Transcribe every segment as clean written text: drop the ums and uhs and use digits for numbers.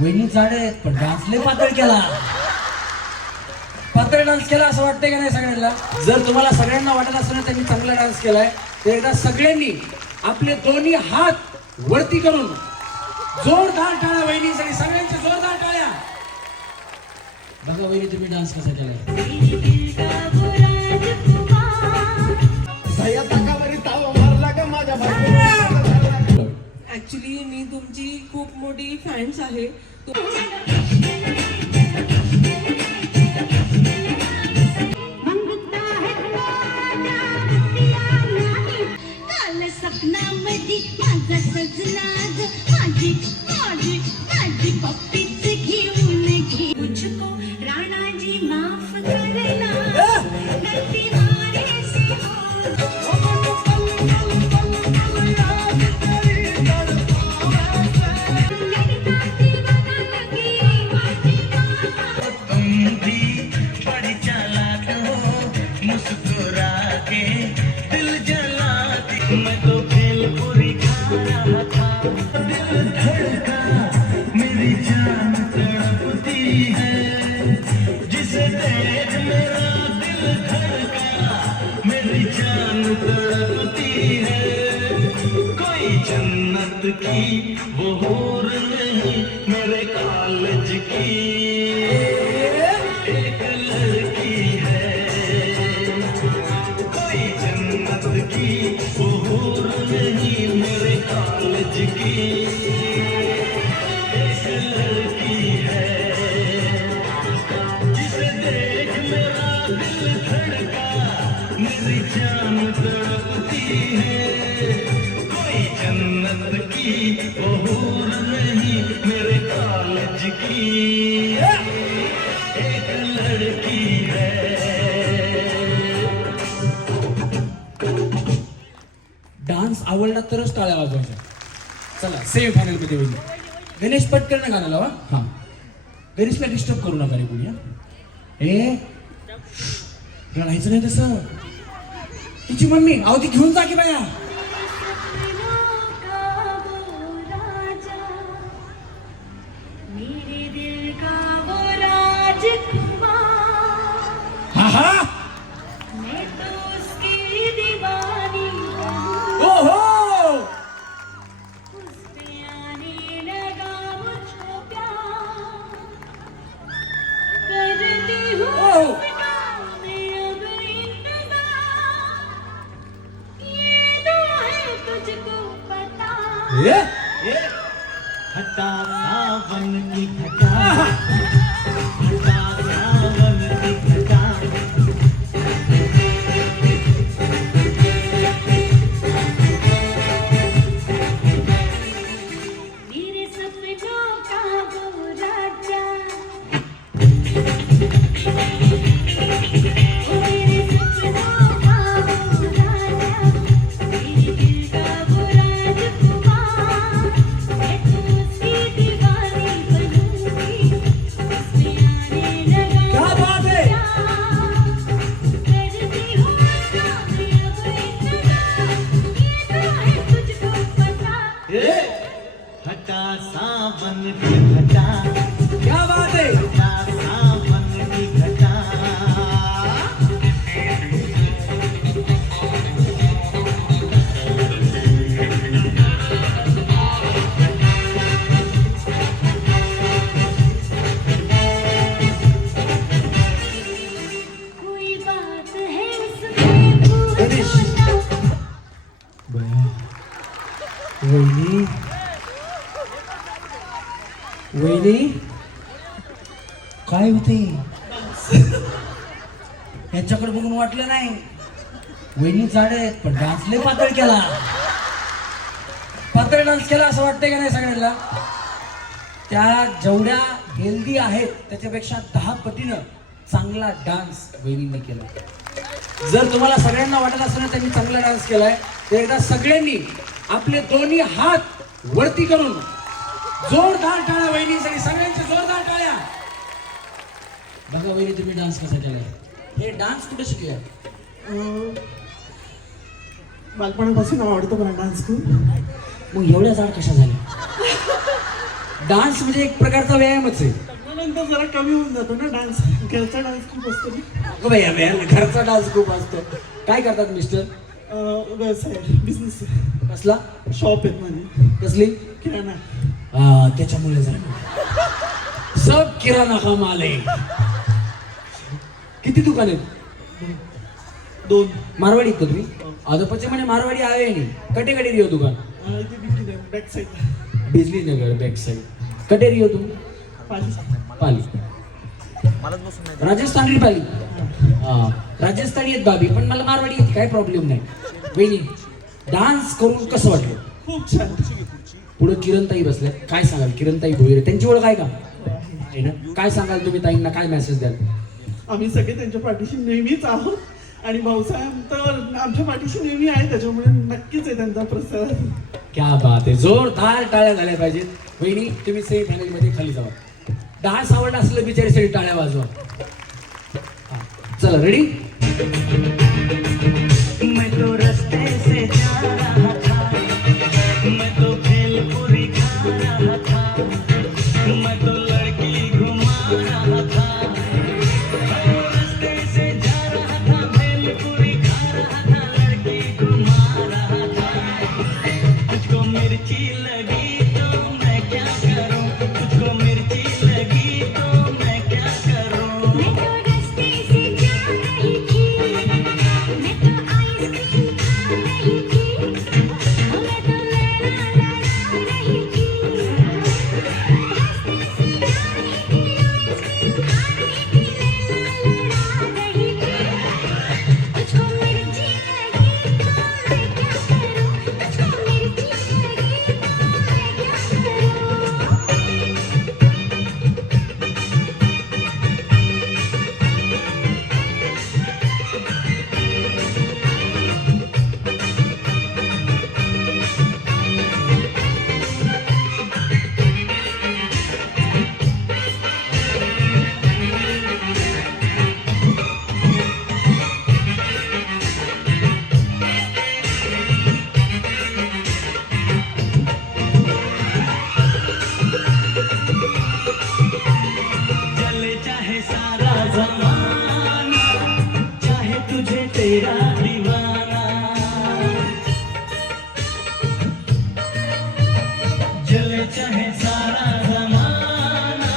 वहिनी जाड आहेत पण डान्स लय पातळ केला. पातळ डान्स केला असं वाटतंय का नाही सगळ्यांना? जर तुम्हाला सगळ्यांना वाटत असेल ना त्यांनी चांगला डान्स केलाय तर एकदा सगळ्यांनी आपले दोन्ही हात वरती करून जोरदार टाळ्या वहिनीसाठी, सगळ्यांचे जोरदार टाळ्या. बघा वहिनी तुम्ही डान्स कसा केलाय. ऍक्च्युली मी तुमची खूप मोठी फॅन्स आहे. सपनामध्ये माझा सजना माझी माझी माझी पप्पीच घेऊन घे मुझको राणाजी माफ करना गलती मारे से तुम भी बड़ी चालाक हो, मुस्कुरा के दिल जलाती. मैं तो भेलपुरी खा रहा था, दिल धड़का मेरी जान तड़पती है. जिसे देख मेरा दिल धड़का मेरी जान तड़पती है. कोई जन्नत की वो हूर नहीं मेरे कॉलेज की एक लड़की है. कोई जन्नत की वो हूर नहीं मेरे कॉलेज की एक लड़की है. जिसे देख मेरा दिल धड़का मेरी जान तड़पती है. कोई जन्नत की वो हूर नहीं मेरे कॉलेज की एक लड़की है. डान्स आवडला तरच टाळ्या वाजवायच्या. चला सेमी फायनल मध्ये होईल. गणेश पटकन गाणं लावा. हा गणेशला डिस्टर्ब करू नका रे कोणी. ए रडायचं नाही तसं. तिची मम्मी अहो ती घेऊन जा की बाया. मेरे दिल का वो राजकुमार हा हा मैं तो उसकी दीवानी हूँ. ओहो उस पे आने लगा मुझको प्यार करती हूँ ओह. मैं अब इंतजार. ये तो है तुझको पता. ए घटा सावन की घटा, घटा सावन की घटा. मेरे सपनों का वो राजा ओ मेरे सपनों का वो राजा मेरे दिल का वो राजकुमार. मैं तो उसकी दीवानी बनूंगी. उसमें आने लगा क्या बात है. प्यार करती हूँ उसका मैं अब इंतजार. ये तो है तुझको पता. घटा सावन की घटा, क्या बात है. घटा सावन की घटा. कोई बात है उसमें पूछना. वहिनी वहिनी काय होते. यांच्याकडे बघून वाटलं नाही. वहिनी जाड आहेत पण डान्स लय पातळ केला. पातळ डान्स केला असं वाटतंय का नाही सगळ्यांना? त्या जेवढ्या हेल्दी आहेत त्याच्यापेक्षा 10 पटीनं चांगला डान्स वहिनींनी केला. जर तुम्हाला सगळ्यांना वाटत असेल ना त्यांनी चांगला डान्स केलाय तर एकदा सगळ्यांनी आपले दोन्ही हात वरती करून जोरदार टाळ्या वहिनीसाठी, सगळ्यांचे जोरदार टाळ्या. बघा वहिनी तुम्ही डान्स कसा केलाय. हे डान्स कुठे शिकूया? बालपणापासून आवडतो मला डान्स खूप. मग एवढ्या जाड कशा झाल्या? डान्स म्हणजे एक प्रकारचा व्यायामच आहे. लग्नानंतर जरा कमी होऊन जातो ना डान्स. घरचा डान्स खूप असतो ना. अगं बाई, घरचा डान्स खूप असतो. काय करतात मिस्टर? व्यवसाय बिझनेस कसला? शॉप आहेत माझी कसली? किराणा. त्याच्यामुळे झालं सब किराणा का माल आहे. किती दुकान आहेत? 2. मारवाडी का तुम्ही? अदपचे म्हणे मारवाडी आहे नाही. कटे कटे रियो दुकान? इथे बिजली बॅक साईड. बिजली नगर बॅक साइड. कटे रियो तुम? पाली. राजस्थानी पाली. राजस्थानी आहेत बाबी, पण मला मारवाडी येते, काय प्रॉब्लेम नाही. वहिनी, डान्स करून कसं वाटलं? खूप छान. पुढे किरणताई बसल्या, काय सांगाल? किरणताई भोईरे, त्यांची ओळख आहे का? आहे ना? काय सांगाल तुम्ही ताईंना, काय मेसेज द्याल? आम्ही सगळे त्यांच्या पाठीशी नेहमीच आहोत आणि भाऊसाहेब तर आमच्या पाठीशी नेहमी आहे, त्याच्यामुळे नक्कीच आहे त्यांचा प्रसार. क्या बात आहे, जोरदार टाळ्या झाल्या पाहिजेत. वहिनी, तुम्ही सेमी फायनल मध्ये खाली जावा. डान्स आवडला असलं बिचारी सगळी टाळ्या वाजवा. चला, रेडी? मैं तो रास्ते से जा रहा था, मैं तो भेलपुरी खा रहा था, मैं तो लड़की घुमा रहा था, रास्ते से जा रहा था, भेलपुरी खा रहा था, लड़की घुमा रहा था, तुझको मिर्ची लगी तो मैं क्या करूं, तुझको मिर्ची लगी तो मैं क्या करूं। मैं तो रास्ते से जा रही थी, मैं तो आइसक्रीम खा रही थी, मैं तो लड़ा रही थी, रास्ते से जा रही थी, आइसक्रीम खा रही थी, लड़ा रही थी, तुझको मिर्ची लगी तो मैं क्या करूं, तुझको मिर्ची लगी तो मैं क्या करूं। चले चाहे सारा जमाना, चाहे तुझे तेरा दीवाना, चले चाहे सारा जमाना,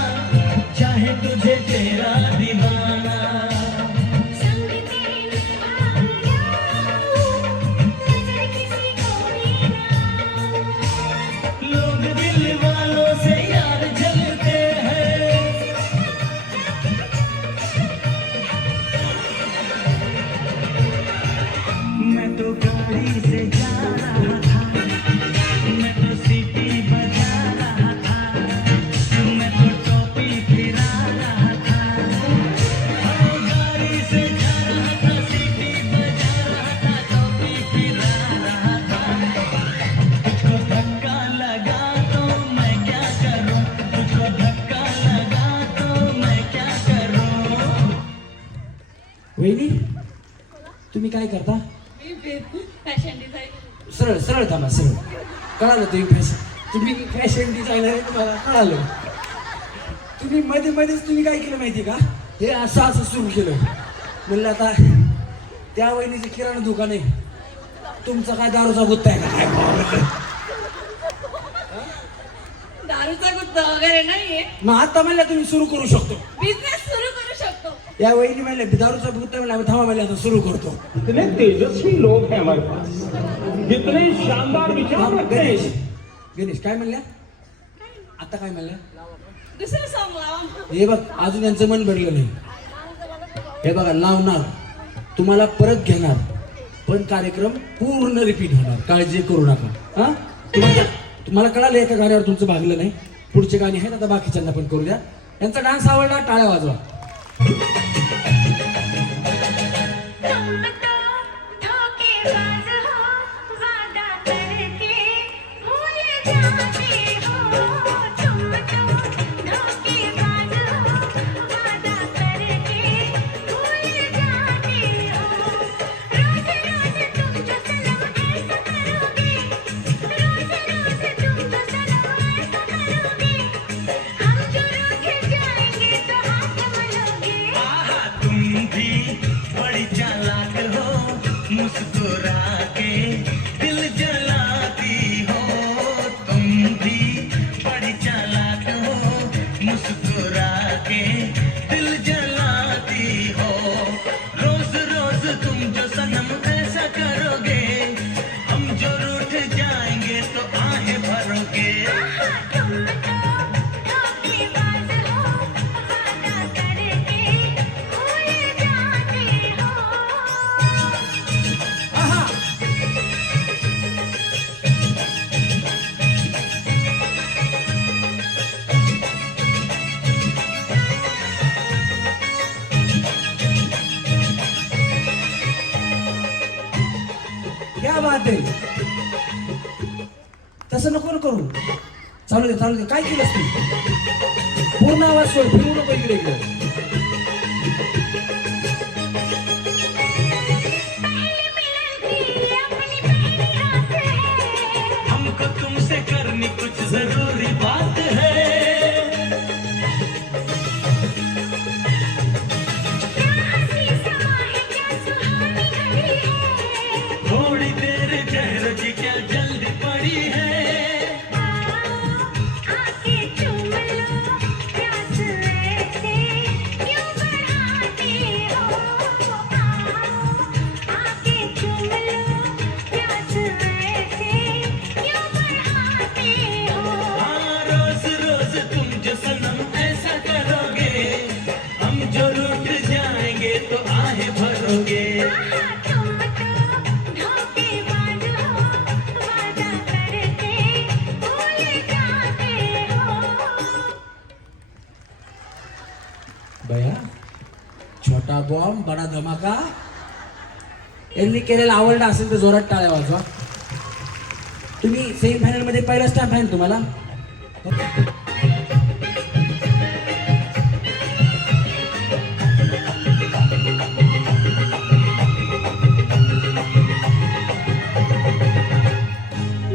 चाहे तुझे तेरा दीवाना, संग तेरे आ जाऊं, नजर किसी को भी ना, लोग दिल वालों से यार जलते हैं। मैं तो गाड़ी से जा रहा था, मैं तो सीटी बजा रहा था, मैं तो टोपी फिरा रहा था, गाड़ी से जा रहा था, सीटी बजा रहा था, टोपी फिरा रहा था, तुझको धक्का लगा तो मैं क्या करूं, तुझको धक्का लगा तो मैं क्या करूं। वहिनी, तुम्ही काय करता? Fashion design. सरळ सरळ थांबा, सरळ. कळालं तुम्ही फॅशन डिझायनर आहे, तुम्हाला कळालं. तुम्ही मध्ये मध्येच तुम्ही काय केलं माहिती का? हे असं असं सुरू केलं. म्हणलं आता त्या वहिनीचं किराणा दुकान आहे, तुमचा काय दारूचा गुत्ता आहे का काय? दारूचा गुत्ता वगैरे नाहीये, मग आता म्हणलं तुम्ही सुरू करू शकतो. बिझनेस सुरू करू शकतो. या वहिनी म्हणले दारूचा गुत्ता म्हणलं थांबा, म्हणले आता सुरू करतो. इतने तेजस्वी लोग हैं हमारे पास, कितने शानदार विचार रखते हैं। गणेश, गणेश काय म्हणल्या? आता काय म्हणल्या? दुसरं सॉंग लावा. हे बघ, अजून यांचं मन भरलं नाही. हे बघा, लावणार, तुम्हाला परत घेणार, पण कार्यक्रम पूर्ण रिपीट होणार, काळजी करू नका. हा, तुम्हाला कळालं एका गाण्यावर तुमचं भागलं नाही. पुढचे गाणी आहेत, आता बाकीच्यांना पण करू द्या. यांचा डान्स आवडला, टाळ्या वाजवा. तुम तो धोखेबाज हो, वादा करके भूल जाते हो, तुम तो धोखेबाज हो, वादा करके भूल जाते हो, रोज रोज तुम जो सनम ऐसा करोगे, रोज रोज तुम जो सनम ऐसा करोगे, बात आहे. तसं नको ना करू. चालू दे काय केलंस तू? पूर्ण आवाज सोड, फिरू नको इकडे इकडे. हमको तुमसे करनी कुछ जरूरी बात है. थोड़ी देर ठहरो जी क्या जल्दी पड़ी है. हाँ, रोज रोज तुम जो सनम ऐसा करोगे, हम जो रूठ जाएंगे तो आहे भरोगे. बया छोटा बॉम्ब बडा धमाका. यांनी केलेला आवडला असेल तर जोरात टाळ्या वाजवा. तुम्ही सेमीफायनल मध्ये पहिला स्टॅम्प आहे ना तुम्हाला.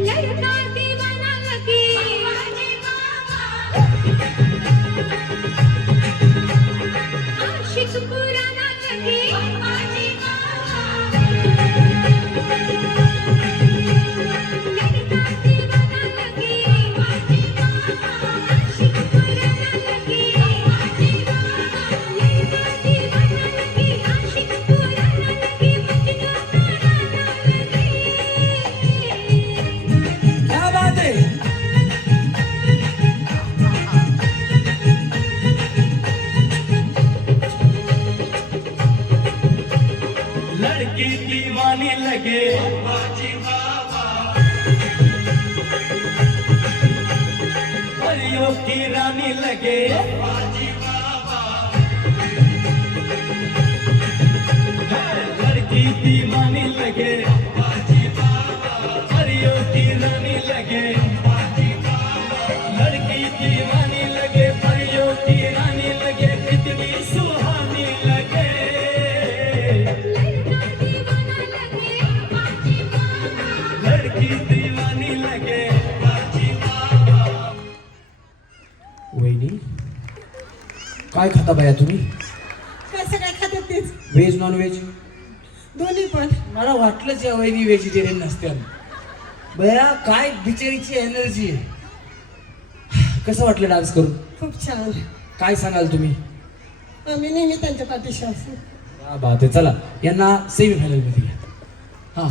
लड़का दीवाना लगे आशिक पुराना लगे लड़का दीवाना लगे आशिक पुराना लगे लड़का दीवाना लगे आशिक पुराना लगे मजनू पुराना लगे. क्या बात है. लड़की दीवानी लगे, परियों की रानी लगे. लड़की दीवानी लगे, परियों की रानी लगे. लड़की दीवानी लगे, परियों की रानी लगे, कितनी सुहानी लगे. लड़की दीवानी लगे. वहिनी काय खाता बाया तुम्ही? कसं काय खातात तेच व्हेज नॉन व्हेज? दोन्ही पण. मला वाटलंच या वहिनी व्हेजिटेरियन नसत्या. बया काय बिचारीची एनर्जी आहे. कसं वाटलं डान्स करून? खूप छान. काय सांगाल तुम्ही? आम्ही नेहमी त्यांच्या पाठीशी असतो. क्या बात आहे. चला यांना सेमीफायनल मध्ये घ्या. हा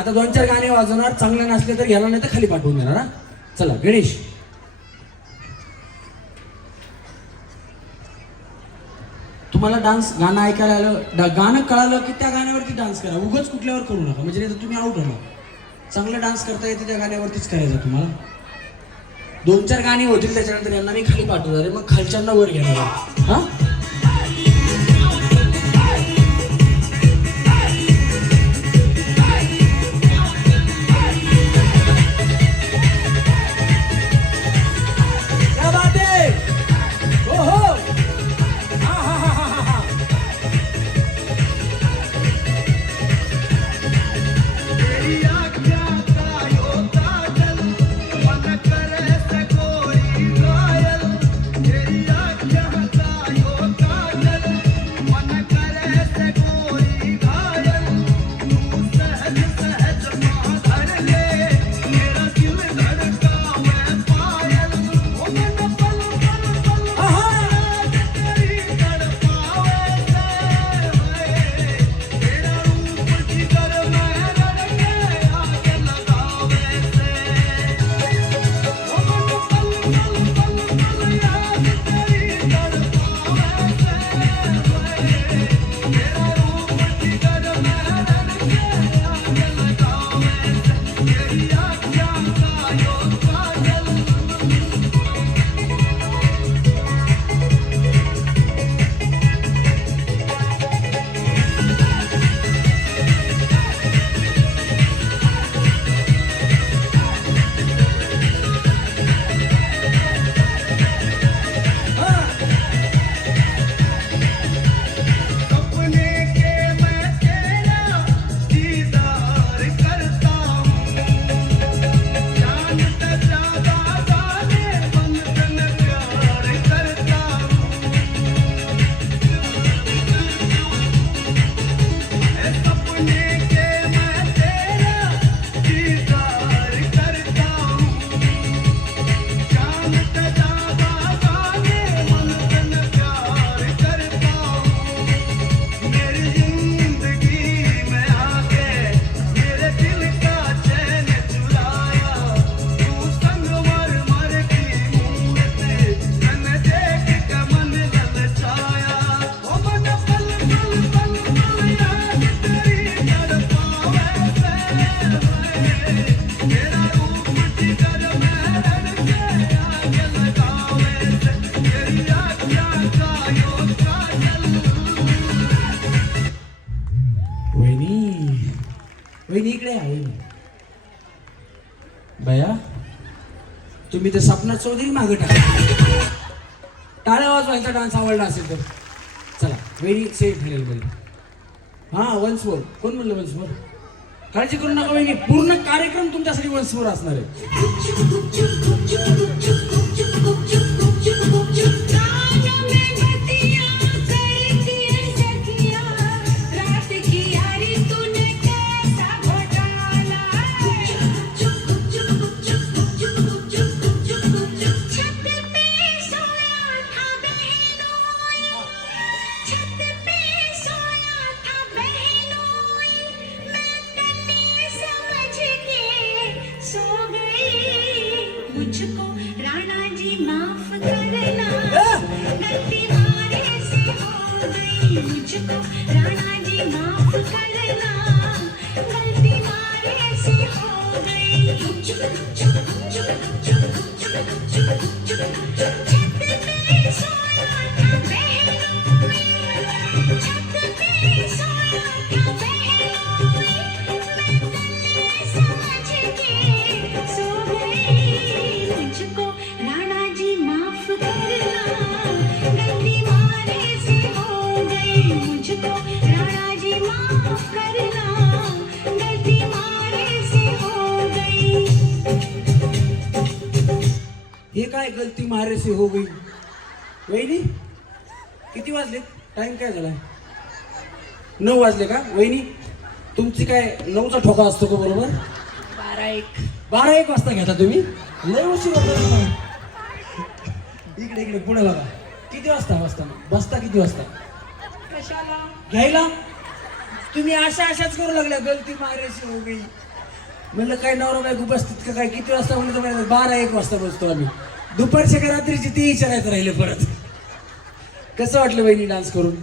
आता 2-4 गाणे वाजवणार. चांगले नसले तर घ्यायला नाही तर खाली पाठवून देणार. हा चला गणेश. तुम्हाला डान्स गाणं ऐकायला आलं, गाणं कळालं की त्या गाण्यावरती डान्स करा. उगाच कुठल्यावर करू नका, म्हणजे नाही तर तुम्ही आउट होणार. चांगलं डान्स करता येते त्या गाण्यावरतीच करायचं तुम्हाला. 2-4 गाणी होतील त्याच्यानंतर यांना मी खाली पाठवणार आहे. मग खालच्यांना वर घेणार आहे. हा क्या बात है. ओहो हा हा हा हा हा. तेरी आँखों का यो काजल, मन करे से कोई घायल. तेरी आँखों का यो वहिनी इकडे या वहिनी. बया तुम्ही ते सपना चौधरी मागे टाका. टाळ्या वाजवायचा डान्स आवडला असेल तर चला वहिनी सेफ फायनल मध्ये. हा वन्स मोर. कोण म्हणलं वन्स मोर? काळजी करू नका वहिनी, पूर्ण कार्यक्रम तुमच्यासाठी वन्स मोर असणार आहे. मुझको राणा जी माफ करना, गलती मारे से हो गई. मुझको राणा जी माफ करना, गलती मारे से हो गई. छत पे सोया था बहनोई, छत पे सोया था बहनोई, मैं तन्ने समझ के सो गई. मुझको राणा जी माफ करना, गलती मारे से हो गई. मुझको राणा जी माफ करना, गलती मारे से हो गई. हे काय गलती मारे से हो गई. वहिनी किती वाजले? टाइम काय झालाय? 9 वाजले का? वहिनी तुमची काय 9चा ठोका असतो का बरोबर? 12-1 वाजता घेता तुम्ही? लय उशीर होता. इकडे पुढे बघा. किती वाजता बसता किती वाजता? कशाला? घ्यायला तुम्ही अशाच करू लागल्या. गलती मारेशी हो गई म्हणलं काय नवरा बायको बसतात का काय? किती वाजता म्हणलं? 12-1 वाजता बसतो आम्ही. दुपारच्या का रात्रीची ती विचारायचं राहिले परत. कसं वाटलं वहिनी डान्स करून?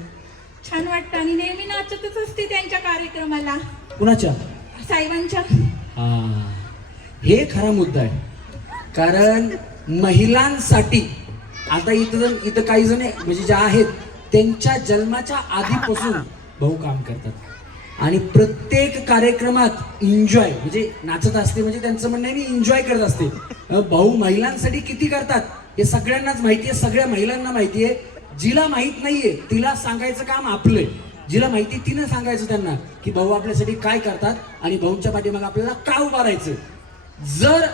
छान वाटतं आणि नेहमी नाचतच असते त्यांच्या कार्यक्रमाला, कुणाच्या? साहेबांच्या. हा हे खरा मुद्दा आहे. कारण महिलांसाठी आता इथं काही जण म्हणजे ज्या आहेत त्यांच्या जन्माच्या आधीपासून भाऊ काम करतात आणि प्रत्येक कार्यक्रमात एन्जॉय म्हणजे नाचत असते. म्हणजे त्यांचं म्हणणं आहे मी एन्जॉय करत असते. भाऊ महिलांसाठी किती करतात हे सगळ्यांनाच माहिती आहे. सगळ्या महिलांना माहिती आहे. जिला माहित नाहीये तिला सांगायचं काम आपलंय. जिला माहिती तिनं सांगायचं त्यांना की भाऊ आपल्यासाठी काय करतात आणि भाऊंच्या पाठीमागे आपल्याला का उभा राहायचं. जर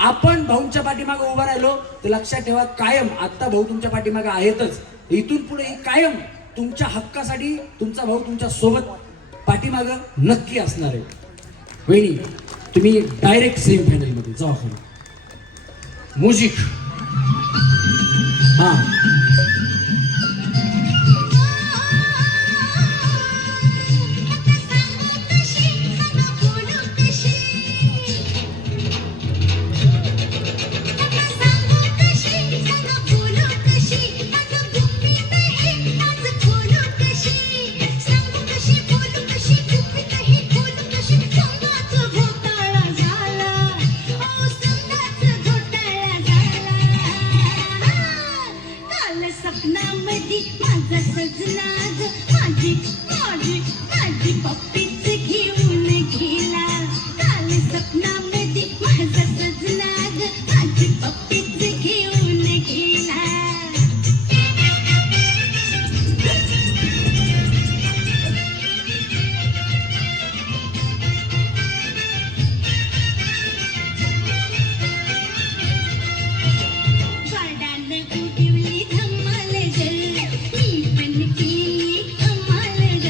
आपण भाऊंच्या पाठीमागे उभा राहिलो तर लक्षात ठेवा कायम आता भाऊ तुमच्या पाठीमागे आहेतच. इथून पुढे कायम तुमच्या हक्कासाठी तुमचा भाऊ तुमच्या सोबत पाठीमागे नक्की असणार आहे. वहिनी तुम्ही डायरेक्ट सेमी फायनल मध्ये जाऊ. म्युझिक. हा सपनामध्ये माझा सजना ग, माझी माझी माझी पप्पीच घेऊन गेला. काल सपनामध्ये माझा सजना ग, माझी पप्पीच घेऊन गेला. गाडानं उडवली धमाल ग, मी पण केली कमाल ग.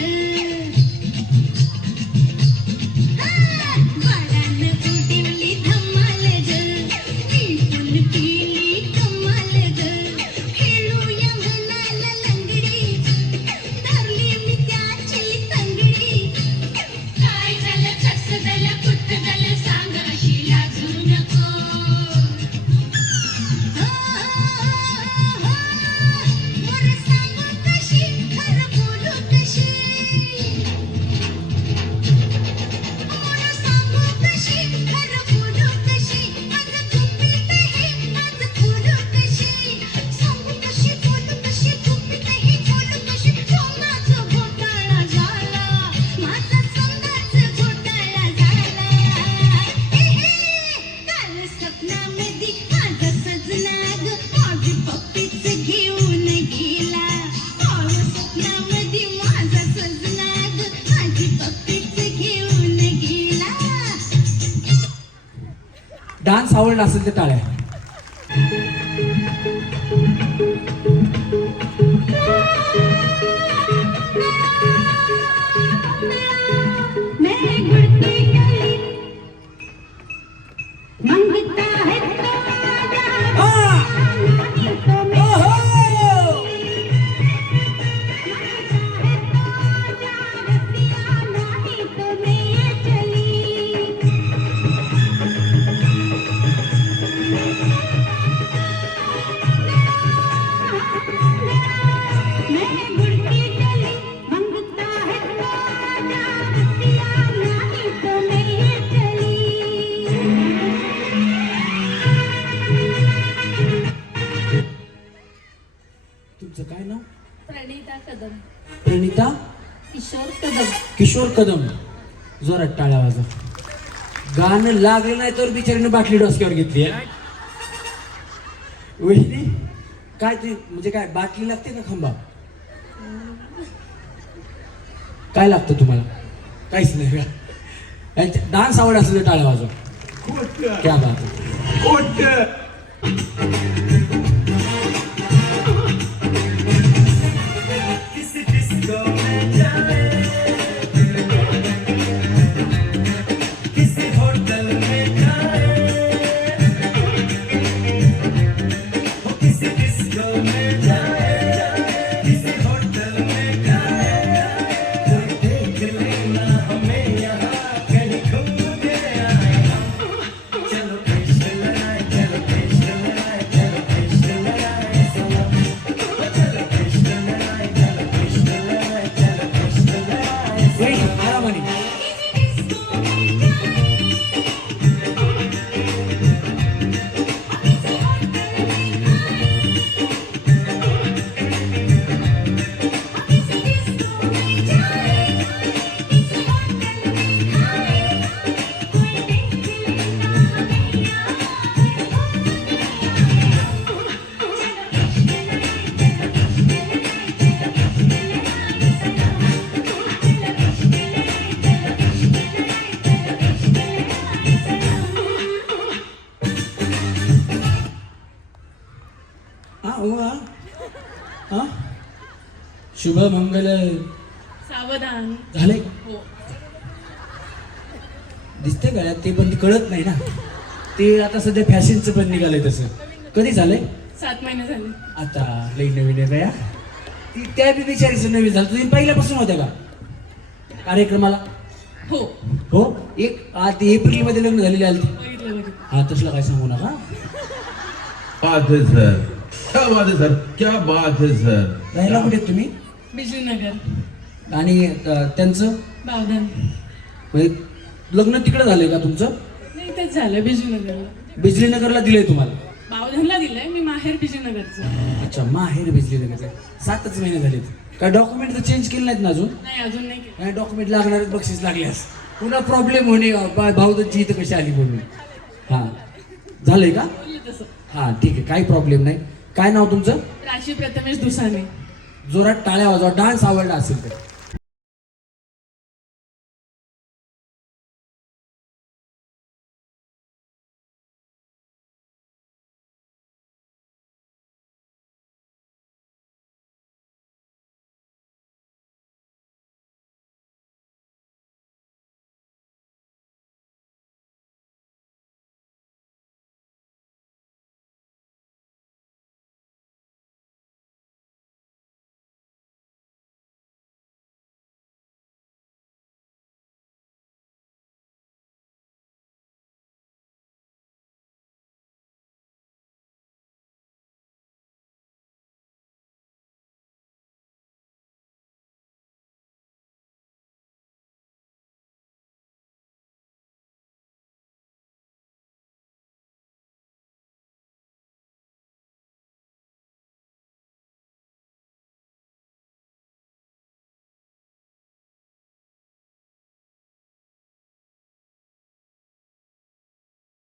आवडला असेल तर टाळ्या. मैं गुड़ती गली मंगता है तो आजा नहीं तो मैं ओहो! नहीं तो मैं चली मैं गुड़ती गली मंगता है तो आजा नहीं तो मैं चली तुमचं काय नाव? प्रणिता कदम, प्रणिता किशोर कदम. किशोर कदम. जोरात टाळ्या वाजव. गाणं लागलं नाही तर बिचारीनं बाटली डोसक्यावर घेतली आहे. वहिनी काय ते म्हणजे काय बाटली लागते का खांबा? काय लागतं तुम्हाला? काहीच नाही का? डान्स आवड असेल तर टाळ्या वाजव. क्या बात आहे. किसी डिस्को में जाए, किसी होटल में जाए, वो किसी डिस्को में जाए, किसी होटल में जाए, कोई देख लेना हमें यहाँ कहीं घूम के आए. चलो कृष्ण लड़ाए, चलो कृष्ण लड़ाए, चलो कृष्ण लड़ाए सनम. चलो कृष्ण लड़ाए, चलो कृष्ण लड़ाए, चलो कृष्ण लड़ाए सनम. वहिनी आरामाने. हा हो हा हा शुभ मंगल सावधान. झाले. हो. दिसते गळ्यात ते पण कळत नाही ना. ते आता सध्या फॅशनचं पण निघालंय तसं. कधी झालंय? 7 महिने झाले. आता लई नवीन आहे गया. ती त्या बी बिचारीचं नवीन झालं. तुम्ही पहिल्यापासून होत्या का कार्यक्रमाला? हो, हो. एक आता एप्रिल मध्ये लग्न झालेले आले. बघितलं बघितलं. हा तसलं काय सांगू नका. बात है सर, क्या बात है सर, क्या बात है सर. राहायला कुठे आहेत तुम्ही? बिजलीनगर, आणि त्यांचं बावधन. म्हणजे लग्न तिकडे झालंय का तुमचं? नाही, तेच झालं बिजलीनगरला. बिजलीनगरला दिलंय तुम्हाला? बावधनला दिलंय मी, माहेर बिजलीनगरचं. अच्छा माहेर बिजलीनगरचं. 7च महिने झालेत. काय डॉक्युमेंट तर चेंज केले नाहीत ना अजून? नाही, अजून नाही केलं. काय डॉक्युमेंट लागणारच बक्षीस लागल्यास पुन्हा प्रॉब्लेम होणे. भाऊदांची इथं कशी आली म्हणून. हा झालंय का? बोलले तसं. हा ठीक आहे, काही प्रॉब्लेम नाही. काय नाव तुमचं? राशी प्रथमेश दुसाने. जोरात टाळ्या वाजवा. डान्स आवडला असेल तर.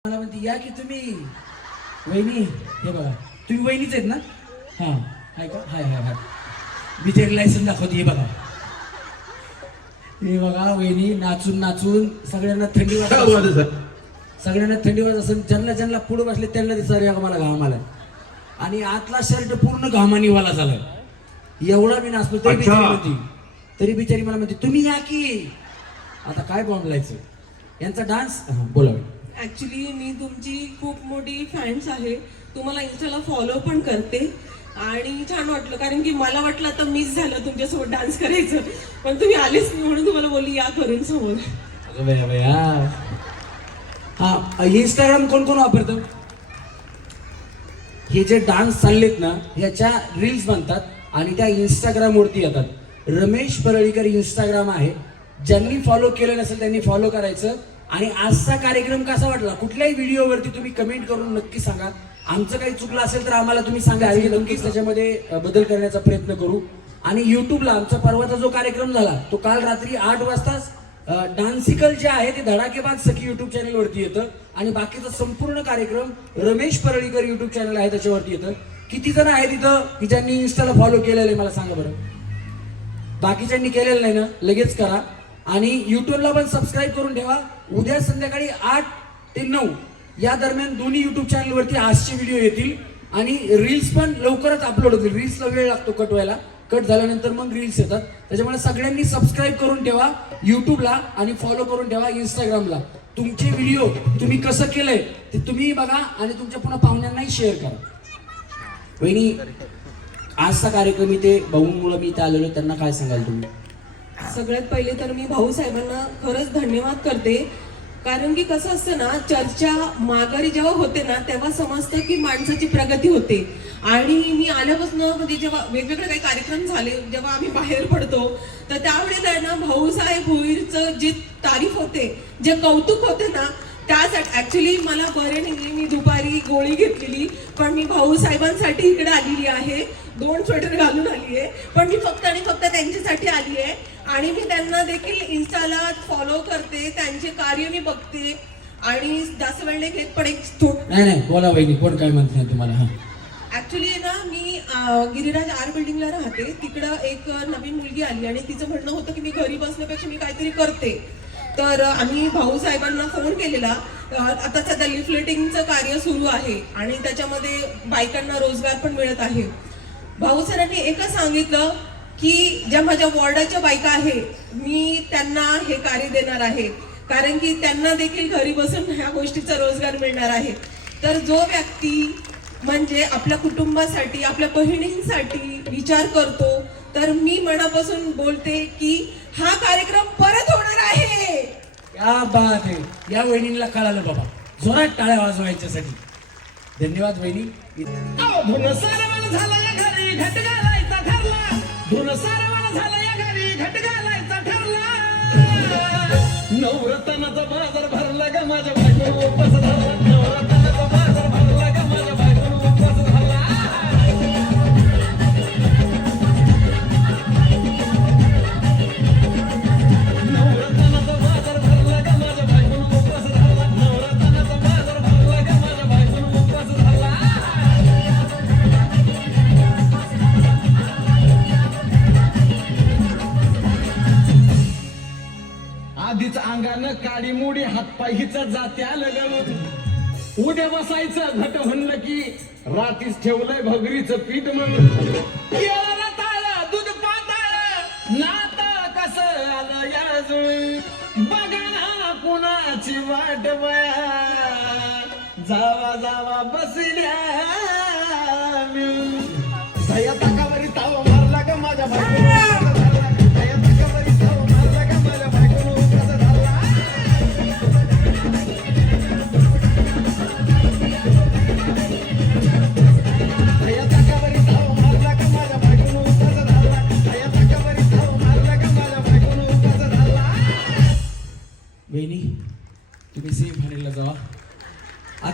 मला म्हणते या की तुम्ही. वहिनी हे बघा, तुम्ही वहिनीच आहेत ना? हा हाय का? हाय हाय हाय. बिचारी लायसन दाखवते. हे बघा, हे बघा वहिनी नाचून नाचून सगळ्यांना थंडी क्या वाजते. बात है सर, सगळ्यांना थंडी वाजत असेल, ज्यांना पुढे बसले त्यांना दिसणार या मला घाम आलाय आणि आतला शर्ट पूर्ण घामानी वाला झालाय. एवढा मी नाचतो तरी अच्छा. बिचारी मला म्हणते तुम्ही या की. आता काय बोंबलायचं यांचा डान्स. बोला. ॲक्च्युली मी तुमची खूप मोठी फॅन्स आहे, तुम्हाला इन्स्टाला फॉलो पण करते आणि छान वाटलं कारण की मला वाटलं आता मिस झालं तुमच्यासोबत डान्स करायचं, पण तुम्ही आलेच नाही म्हणून तुम्हाला बोलली या करून समोर. अगं बया बया. हा इंस्टाग्राम कोण कोण वापरतं? हे जे डान्स चाललेत ना याच्या रील्स बनतात आणि त्या इंस्टाग्रामवरती येतात. रमेश परळीकर इंस्टाग्राम आहे, ज्यांनी फॉलो केलं नसेल त्यांनी फॉलो करायचं. आणि आजचा कार्यक्रम कसा वाटला कुठल्याही व्हिडिओवरती तुम्ही कमेंट करून नक्की सांगा. आमचं काही चुकलं असेल तर आम्हाला तुम्ही सांगा, आणि नक्कीच त्याच्यामध्ये बदल करण्याचा प्रयत्न करू. आणि युट्यूबला आमचा परवाचा जो कार्यक्रम झाला तो काल रात्री 8 वाजताच डान्सिकल जे आहे ते धडाकेबाज सखी युट्यूब चॅनलवरती येतं आणि बाकीचा संपूर्ण कार्यक्रम रमेश परळीकर युट्यूब चॅनल आहे त्याच्यावरती येतं. किती जण आहेत तिथं की ज्यांनी इन्स्टाला फॉलो केलेलं आहे मला सांगा बरं. बाकीच्यांनी केलेलं नाही ना, लगेच करा. आणि युट्यूबला पण सबस्क्राईब करून ठेवा. उद्या संध्याकाळी 8 ते 9 या दरम्यान दोन्ही युट्यूब चॅनलवरती आजचे व्हिडिओ येतील आणि रील्स पण लवकरच अपलोड होतील. रील्सला वेळ लागतो कट व्हायला, कट झाल्यानंतर मग रील्स येतात. त्याच्यामुळे सगळ्यांनी सबस्क्राईब करून ठेवा युट्यूबला आणि फॉलो करून ठेवा इंस्टाग्रामला. तुमचे व्हिडिओ तुम्ही कसं केलंय ते तुम्ही बघा आणि तुमच्या पुन्हा पाहुण्यांनाही शेअर करा. वहिनी आजचा कार्यक्रम इथे भाऊंमुळे मी इथे आलेलो, त्यांना काय सांगाल तुम्ही? सगळ्यात पहिले तर मी भाऊसाहेबांना खरंच धन्यवाद करते, कारण की कसं असतं ना, चर्चा माघारी जेव्हा होते ना तेव्हा समजतं की माणसाची प्रगती होते. आणि मी आल्यापासून म्हणजे जेव्हा वेगवेगळे काही कार्यक्रम झाले, जेव्हा आम्ही बाहेर पडतो तर त्यावेळेला ना भाऊसाहेब भोईरचं जे तारीफ होते, जे कौतुक होते ना, त्यासाठी ॲक्च्युली मला बरे नाही, मी दुपारी गोळी घेतलेली, पण मी भाऊसाहेबांसाठी इकडे आलेली आहे. 2 स्वेटर घालून आली आहे, पण मी फक्त आणि फक्त त्यांच्यासाठी आली आहे. आणि मी त्यांना देखील इन्स्टाला फॉलो करते, त्यांचे कार्य मी बघते आणि जास्त वेळ नाही घेत. पण एक नाही बोला वहिनी, कोण काय म्हणत नाही तुम्हाला? हा ऍक्च्युली ना मी गिरिराज आर बिल्डिंगला राहते, तिकडं एक नवीन मुलगी आली आणि तिचं म्हणणं होतं की मी घरी बसण्यापेक्षा मी काहीतरी करते. तर आम्ही भाऊसाहेबांना फोन केलेला. आता सध्या लिफलेटिंगचं कार्य सुरू आहे आणि त्याच्यामध्ये बायकांना रोजगार पण मिळत आहे. भाऊसरांनी एकच सांगितलं की ज्या माझ्या वॉर्डाच्या बायका आहे मी त्यांना हे कार्य देणार आहे, कारण की त्यांना देखील घरी बसून ह्या गोष्टीचा रोजगार मिळणार आहे. तर जो व्यक्ती म्हणजे आपल्या कुटुंबासाठी, आपल्या बहिणींसाठी विचार करतो, तर मी मनापासून बोलते की हा कार्यक्रम परत होणार आहे. क्या बात आहे. या वहिनीला कळालं बाबा, जोरात टाळ्या वाजवायच्यासाठी. धन्यवाद वहिनी. धुन सारवण झाला या घरी घट घालायचा ठरला, धुन सारवण झाला या घरी घट घालायचा ठरला. नवरत्नाचा बाजार भरला ग माझ्या बायकोनं उपास धरला, नवरत्नाचा बाजार भरला ग माझ्या बायकोनं उपास धरला. नवरत्नाचा बाजार भरला ग माझ्या बायकोनं उपास धरला, नवरत्नाचा बाजार भरला ग माझ्या बायकोनं उपास धरला. आधीच अंगानं काडी मोडी हातपाय हिचा जात्या लगवून, उद्या बसायचं घट म्हणलं की रातीच ठेवलंय भगरीचं पीठ म्हणून. केळं रताळं, दूध पाताळं, नातं कसं आलं या जुळून, बघा ना कुणाची वाट बया, जावा जावा बसल्या